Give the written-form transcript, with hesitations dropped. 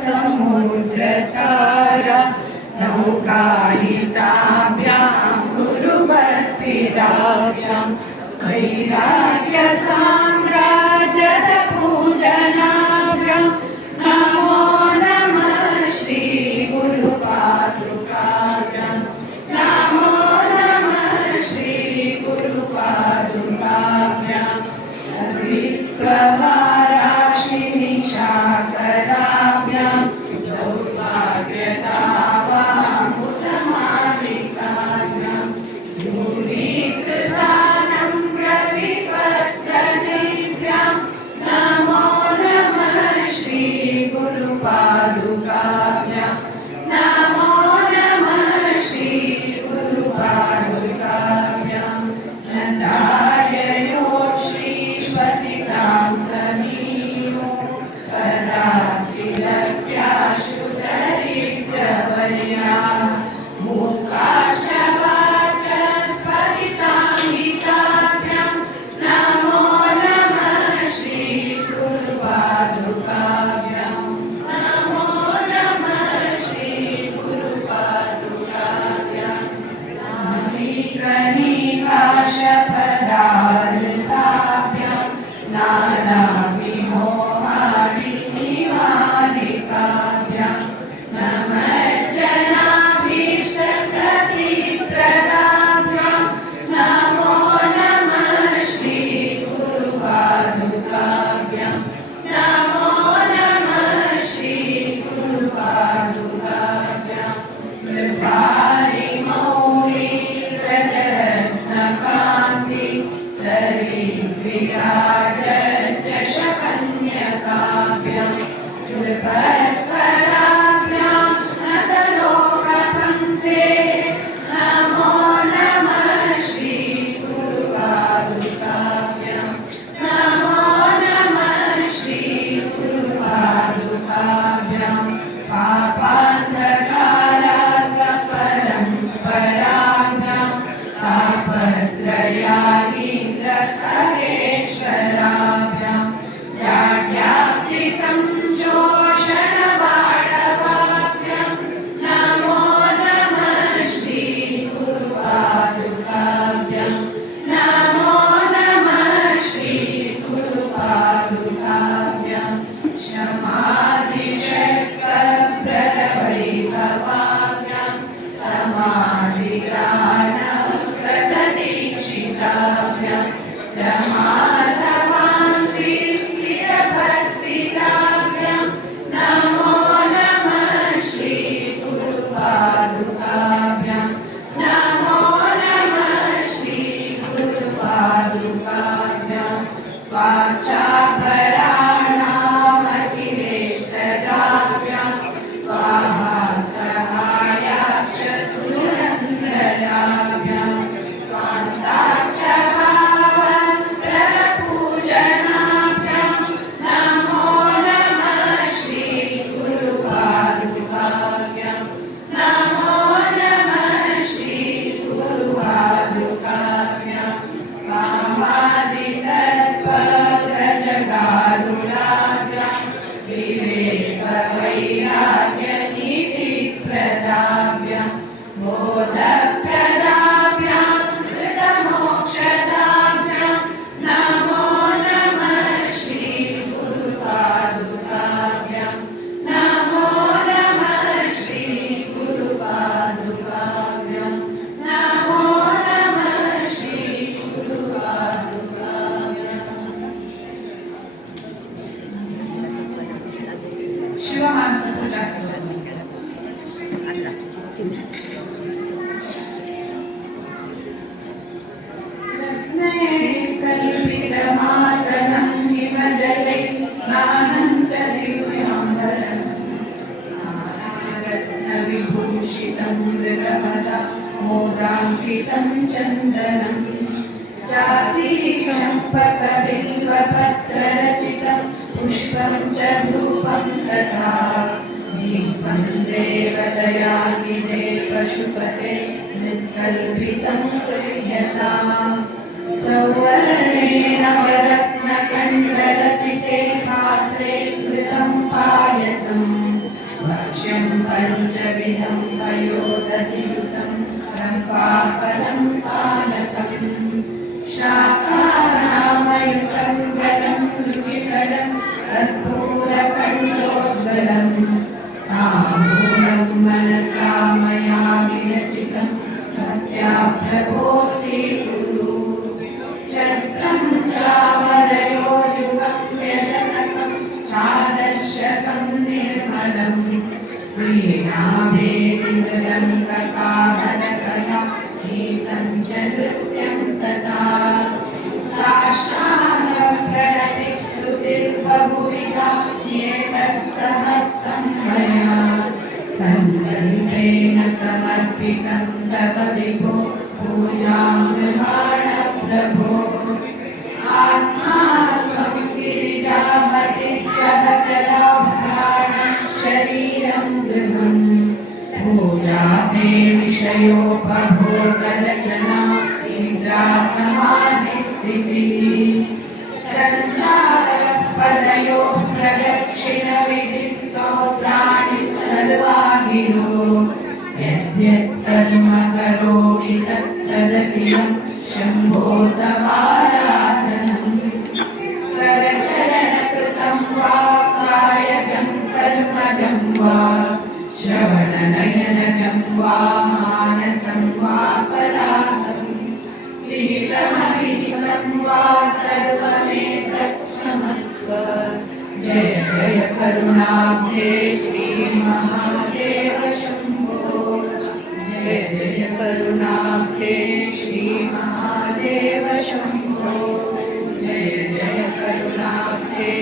समुद्रतारा नौकायिताभ्यां गुरुभक्तिराभ्यां वैराग्यसाम्राज्यपूजनाभ्यां नमो नमः श्री गुरुपादुकाभ्यां नमो नमः श्री गुरुपादुकाभ्यां विप्रवाराशिनिशाकराभ्यां दौर्भाग्यतावामुदमालिकाभ्यां दूरीकृतानं प्रविपत्तनेभ्यां नमो नमः श्री गुरुपादुकाभ्यां नमो नमः श्री गुरुपादुकाभ्यां नन्दाययो श्रीपतितां समीयो कदाचिदप्याश्रुतरिद्रवर्या मूकाशवाचस्पतितां गीताभ्यां नमो नमः श्री गुरुपादुकाभ्यां नमो नमः श्री गुरुपादुकाभ्यां नामीकनिकाशपदार्ताभ्यां नानाविमोहादिनिवारिकाभ्यां नमज्जनाभीष्टगतिप्रदाभ्यां नमो नमः श्री गुरुपादुकाभ्यां नमो नमः श्री गुरुपादुकाभ्यां कृपारिमौली व्रजरत्नकान्ति सरिद्विराजशकन्यकाभ्यां कृपत्कराभ्यां नतलोकपङ्क्ते नमो नमः श्री गुरुपादुकाभ्यां नमो नमः श्री गुरुपादुकाभ्यां पापान्धकारार्कपरम्पराभ्यां तापत्रयानीन्द्रकहेश्वराभ्यां जाड्याब्धिसंशोषणवाडवाभ्यां नमो नमः श्री गुरुपादुकाभ्यां नमो नमः श्री गुरुपादुकाभ्यां क्षमादिषट्कप्रदवैभवाभ्यां समाधिगानव्रतदीक्षिताभ्यां प्रमादवान्तिस्थिरभक्तिदाभ्यां नमो नमः श्री गुरुपादुकाभ्यां नमो नमः श्री गुरुपादुकाभ्यां स्वाचाभराणामखिलेष्टदाभ्यां स्वाहा सहायाक्षतुरन्दराभ्यां स्वान्ताक्षभावप्रपूजनाभ्यां नमो नमः श्री गुरुपादुकाभ्यां नमो नमः श्री गुरुपादुकाभ्यां कामादिसर्पव्रजगारुडाभ्यां विवेकवैराग्यनीतिप्रदाभ्यां बोधप्रदाभ्यां कृतमोक्षदाभ्यां नमो नमः श्री गुरुपादुकाभ्यां नमो नमः श्री गुरुपादुकाभ्यां नमो नमः श्री गुरुपादुकाभ्यां शिवमानस पूजा स्तोत्रम् कल्पितमासनं हिमजले स्नानं च दिव्याम्बरं नानारत्नविभूषितं मृगमदा मोदाङ्कितं चन्दनं जातिचम्पकबिल्वपत्ररचितं पुष्पं च धूपं तथा दीपं देवदयानिधे पशुपते मृत्कल्पितं क्रियताम् सौवर्णेन वरत्नकण्डरचिते पात्रे घृतं पायसम् भक्ष्यं पञ्चविधं पयोदधियुतं रम्पाफलं पानकम् शाकानामयुतं जलं रुचिकरं कर्पूरकण्डोज्ज्वलम् ताम्बूलं मनसा मया विरचितं भक्त्या प्रभो स्वीकुरु चक्रं चावरयोरुगं व्यजनकं चादर्शकं निर्मलं वीणाभेदिमृदङ्गकाहनकला गीतं च नृत्यं तथा साष्टाङ्गप्रणतिस्तुतिर्बहुविधा एतत्सहस्तं मया सङ्कल्पेन समर्पितं तव विभो पूजां गृहाण प्रभो आत्मात्मं गिरिजापतिः सहचराभ्राणं शरीरं गृहम् पूजा ते विषयोपभोगरचना निद्रा समाधिस्थितिः सञ्चारपदयो प्रदक्षिणविधिस्तोत्राणि सर्वा गिरो यद्यत् कर्म करोमि तत्तदखिलं शम्भो तवाराधनम् करचरणकृतं वा कायजं कर्मजं वा श्रवणनयनजं वा मानसं वा परागम् विहितमविहितं वा सर्वमेतत् क्षमस्व जय जय करुणाब्धे श्रीमहादेव शम्भो जय जय करुणाब्धे श्रीमहादेव शम्भो जय जय करुणाब्धे